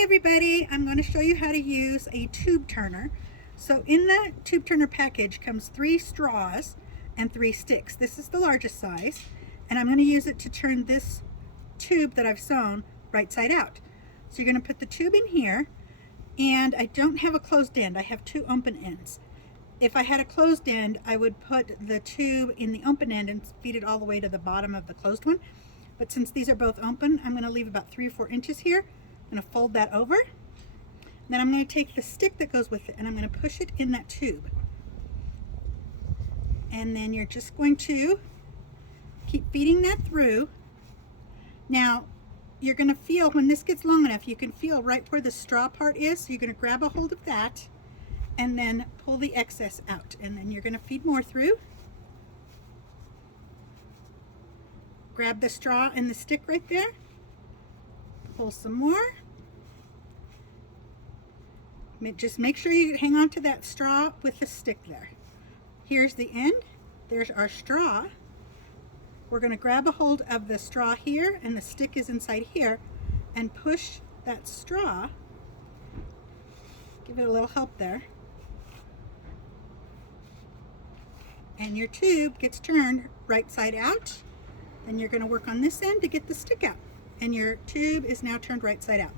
Hi everybody, I'm going to show you how to use a tube turner. So in the tube turner package comes 3 straws and 3 sticks. This is the largest size, and I'm going to use it to turn this tube that I've sewn right side out. So you're going to put the tube in here, and I don't have a closed end, I have 2 open ends. If I had a closed end, I would put the tube in the open end and feed it all the way to the bottom of the closed one. But since these are both open, I'm going to leave about 3 or 4 inches here. I'm going to fold that over. Then I'm going to take the stick that goes with it and I'm going to push it in that tube. And then you're just going to keep feeding that through. Now, you're going to feel, when this gets long enough, you can feel right where the straw part is. So you're going to grab a hold of that and then pull the excess out. And then you're going to feed more through. Grab the straw and the stick right there. Pull some more. Just make sure you hang on to that straw with the stick there. Here's the end. There's our straw. We're going to grab a hold of the straw here, and the stick is inside here, and push that straw. Give it a little help there. And your tube gets turned right side out. Then you're going to work on this end to get the stick out. And your tube is now turned right side out.